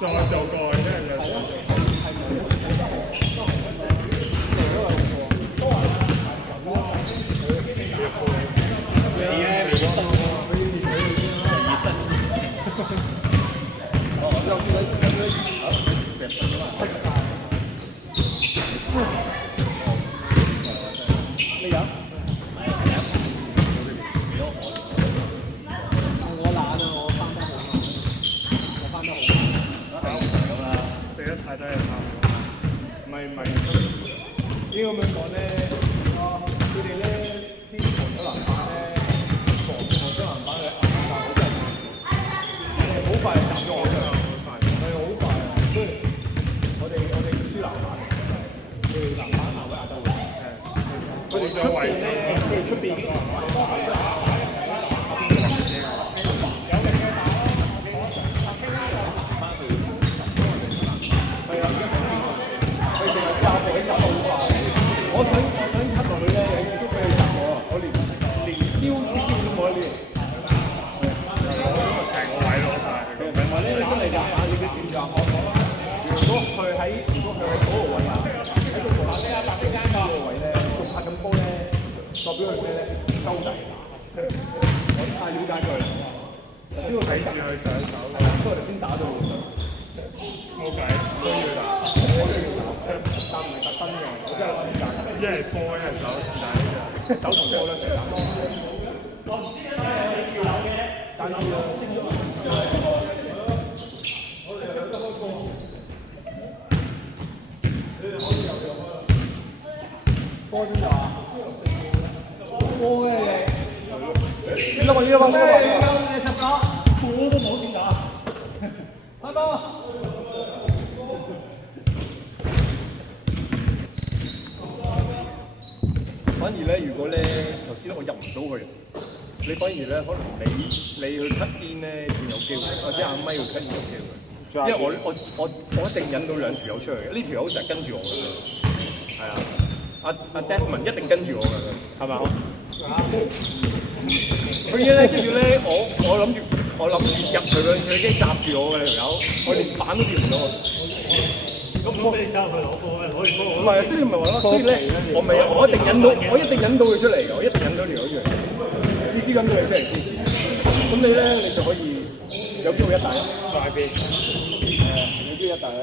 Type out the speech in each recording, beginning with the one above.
再做過真係有。你有？我懶啊，我翻得好慢，我翻得好慢。食得太多嘢差唔多。唔係，應該咁樣講咧，佢哋咧啲防守籃板咧，防守籃板嘅壓力好真係，好快就斬咗我㗎，係好快啊！所以我哋輸籃板，佢哋籃板壓位壓得好，佢哋出邊咧，佢哋出邊。我想吸落去咧，有都俾佢集我，我連腰都冇得練。成個位攞晒。唔係咧，你出嚟打你嘅點就如果佢喺嗰個位啊，喺個無限白色間嗰個位咧，仲拍緊波咧，代表佢咩咧？收底打。我太了解佢啦。只要睇住佢上手，不過頭先打到冇計，都要打。但唔係特登嘅，我真係理解。一係波，一係手，是但呢隻。手同波咧成日打波。我唔知咧，你潮流嘅，但係升咗。我哋兩個開波。你哋可以入開啦。波先打。波嘅你。呢個呢個呢個。你十個。波都冇點打。開波。反而咧，如果咧頭先我入唔到去，你反而咧可能你去 cut 邊咧仲有機會，或者阿咪會 cut 邊有機會。因為我一定引到兩條友出去，呢條友成日跟住我嘅，係啊，阿 Desmond 一定跟住我嘅，係咪？佢咧跟住咧，我諗住入佢嗰陣時，佢已經閘住我嘅條友，我連板都掂唔到。咁唔好俾你走入去攞波嘅，攞完波。唔係，所以唔係話咯，所以咧，我一定引到佢出嚟嘅，我一定引到條友出嚟，至少引到佢出嚟先。咁你咧，你就可以有機會一打一。快啲！有機會一打一。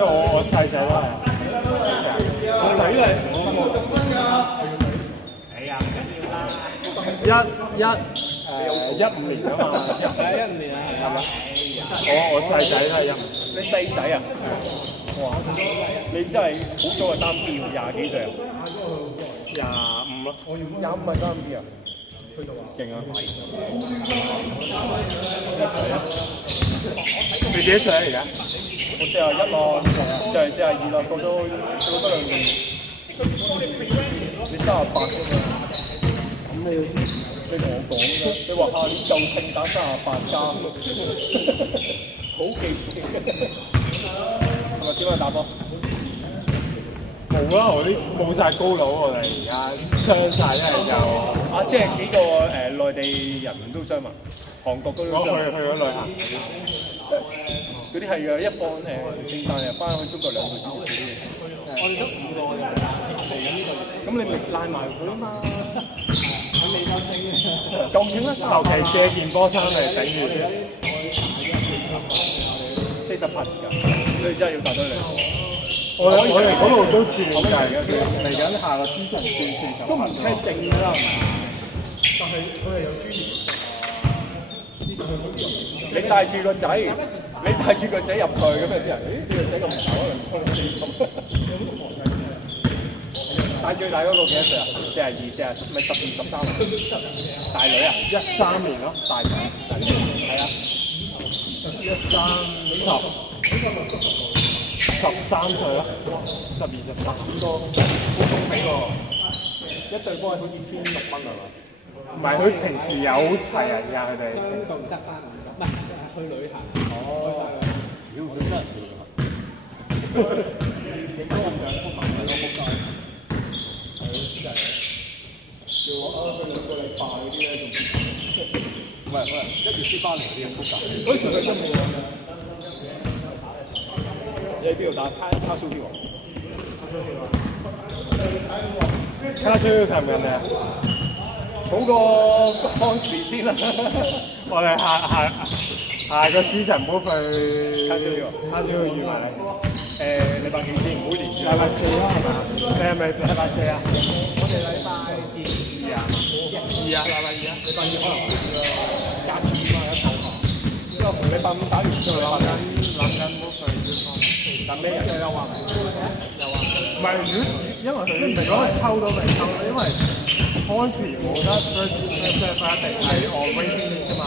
我細仔啦，我仔嚟，15年㗎嘛，15年係咪？我細仔都係15，你細仔啊？哇！你真係好早就3B，20幾歲啊？25咯，25係3B啊？勁啊！你幾多歲啊？而家？我41咯，就係42啦，過咗2年。你38啫嘛？咁你同我講啫，你話下年就稱打38加，好記性。係咪點啊打波？冇啦，我啲冇晒高佬，我哋而家傷晒，一係就啊，即係幾個內地人都傷埋，韓國都傷。去咗旅行嗰啲係嘅，一放聖誕日翻去中國2個小時嗰啲。我哋都5個嚟緊呢度。咁你咪拉埋佢啊嘛？佢未夠稱嘅，夠稱啦，求其借件波衫嚟頂住先。48時間，所以真係要打多2。我哋嗰度都轉㗎，嚟緊下個資訊轉40。都唔使正㗎啦，但係佢係有專業。你帶住個仔，你帶住個仔入去咁有啲人，呢個仔咁唔可能幫你40。帶最大嗰個幾多歲啊？42、40，咪12、13啊？大女啊13年咯，大仔。係啊13歲咯，12、13個好公平喎。一對波好似1600蚊係嘛？唔係，佢平時有齊人㗎，佢哋。相共得翻50，唔係去旅行。哦，妖真係去旅行。你幫我上鋪埋我仆街。係真係。叫我去2個禮拜嗰啲咧，仲唔係1月先翻嚟嗰啲人仆街。可以隨佢心嘅喎。你喺邊度打卡蘇票？卡蘇近唔近你啊？好過康士先啦。我哋下個 season move 去卡蘇票，卡蘇預埋你。禮拜幾先？每年禮拜4啦，係嘛？你係咪禮拜4啊？我哋禮拜2啊2啊，禮拜2啊。禮拜2可能會加2嘛一頭嘛。之後逢禮拜5打完之後諗緊 move 去但咩人又話唔係，因為佢如果係抽到咪抽咯，因為開始冇得 first set 一定係 on waiting list 㗎嘛。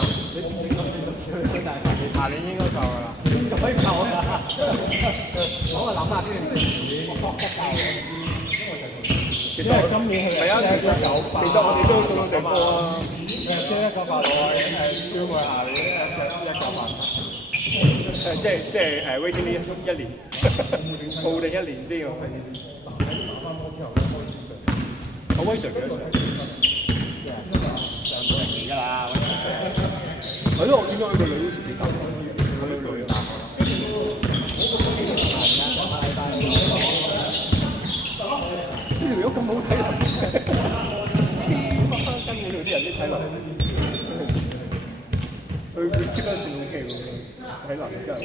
下年應該夠㗎啦。就可以夠啦。我諗下先，我覺得夠。其實今年係咪啊？其實我哋都做到地步啊。1988燒過下年1988。即係waiting list 1年，報定1年先喎。好威水幾多歲？2啦，係咯，我見到佢個女好似幾大個，佢個女大個。呢條友咁好睇啊！黐孖筋嘅啲人啲睇落，佢 keep 得算 OK 喎。睇能真係，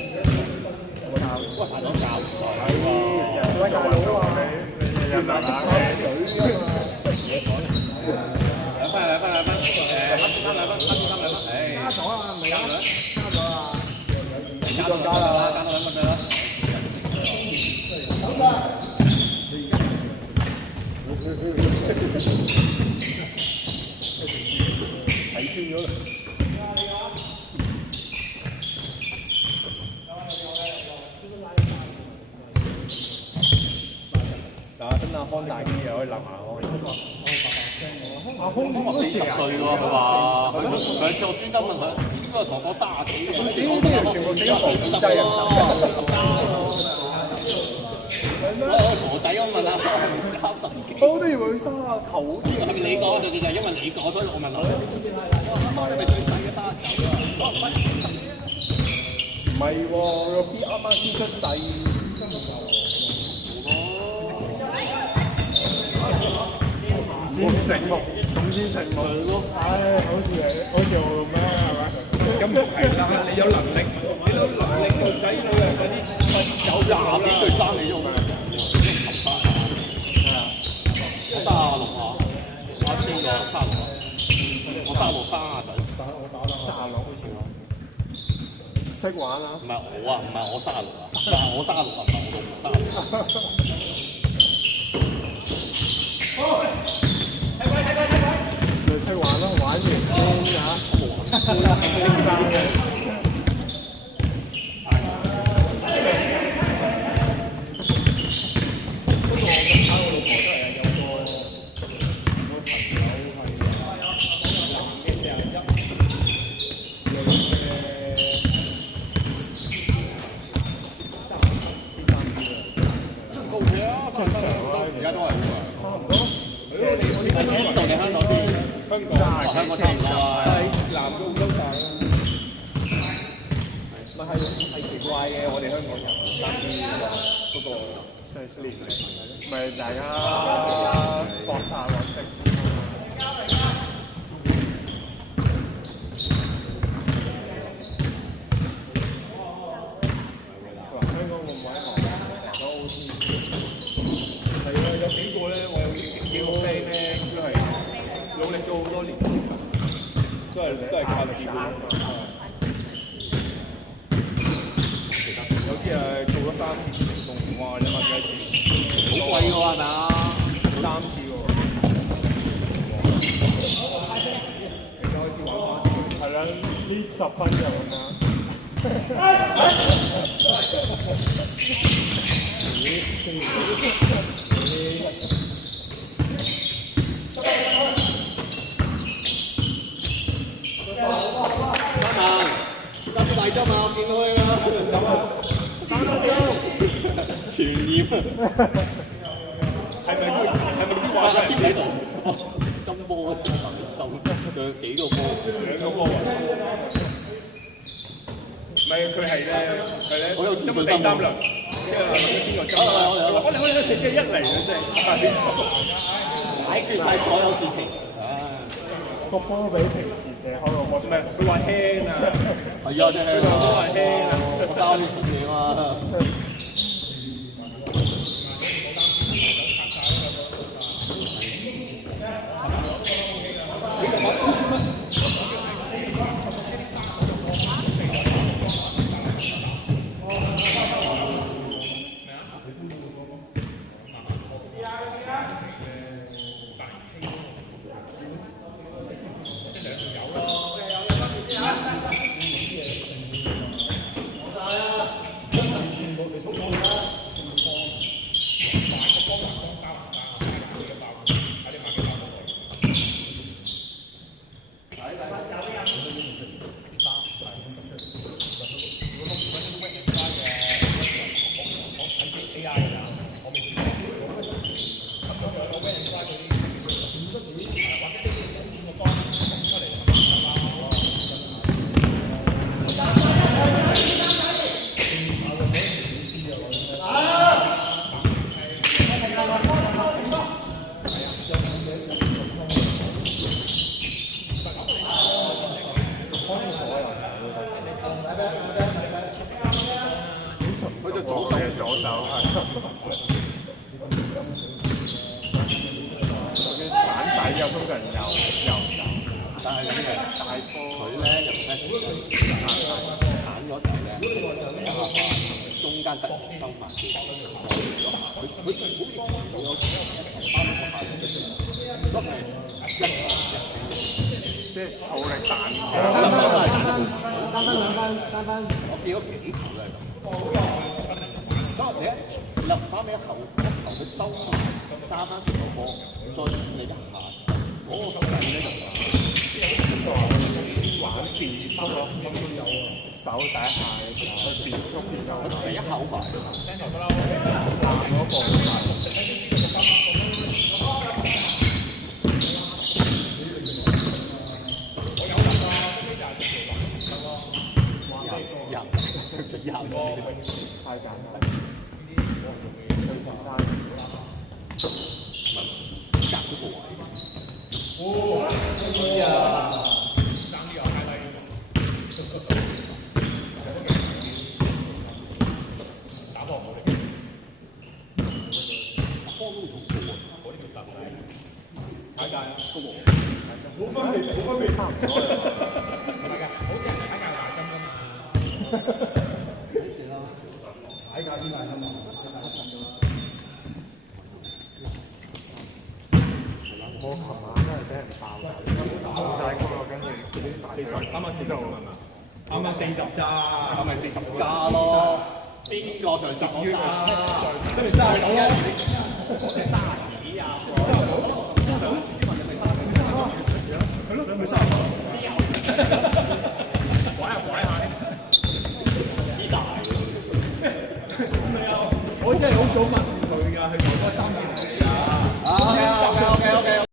我教，哇！大佬教水喎，喂大佬啊，你日日打水㗎嘛？兩分，黑3兩分，加咗啊，唔係加咗啊，加咗啦，加到2分鐘啦。睇穿咗啦。等阿康大啲嘅可以立下我。阿康40歲喎，佢話佢做專登問佢，應該同我講30幾嘅，點解啲人全部死咗防制人？我傻仔咁問啦，係咪30幾？我都以為佢30頭啲。係咪你講？就係因為你講，所以我問佢。係咪最細嘅39啊？唔係喎，個 B 啱啱先出世。先醒目，總之醒目咯。唉，好似我咁樣係咪？咁唔係啦，你有能力，個仔女啊嗰啲有20幾歲生你都好。我36啊，我邊個36啊？我36生啊仔。36好似我識玩啊！唔係我啊，唔係我36啊，我36啊，唔係我36。咪識玩咯，玩而家都係差唔多。呢度定香港先？香港差唔多啊。南澳洲大啦。咪係奇怪嘅，我哋香港人三啲嗰個年齡，咪大家搏殺揾食。香港會唔會喺行業都好似？係啊，有幾個咧，我有幾個 friend 咧，都係努力咗好多年，都係靠自己。有啲係做咗3次成功，哇！你問幾多錢？好貴喎係咪啊？3次喎。而家開始玩花式。係啦，呢10分就咁啦。三大針啊！我見到你啦，傳染係咪啲話8千幾度？針波嗰時候有幾個波？2個波。唔係佢係咧，我有自信心。第3輪，跟住邊個針？我哋跟住一嚟嘅啫，解決晒所有事情。個波比平時射開個波，唔係佢話輕啊，係啊，真係佢話都話輕啊，我交啲錢你嘛。我琴晚真係俾人爆曬嗰個，跟住嗰啲大啱啱40係咪？啱啱40咋，係咪40加咯，邊個上10月啊？7月39咯，我哋32啊，係咯，咪39。拐下啲大我真係好早問佢㗎，佢講3次嚟㗎。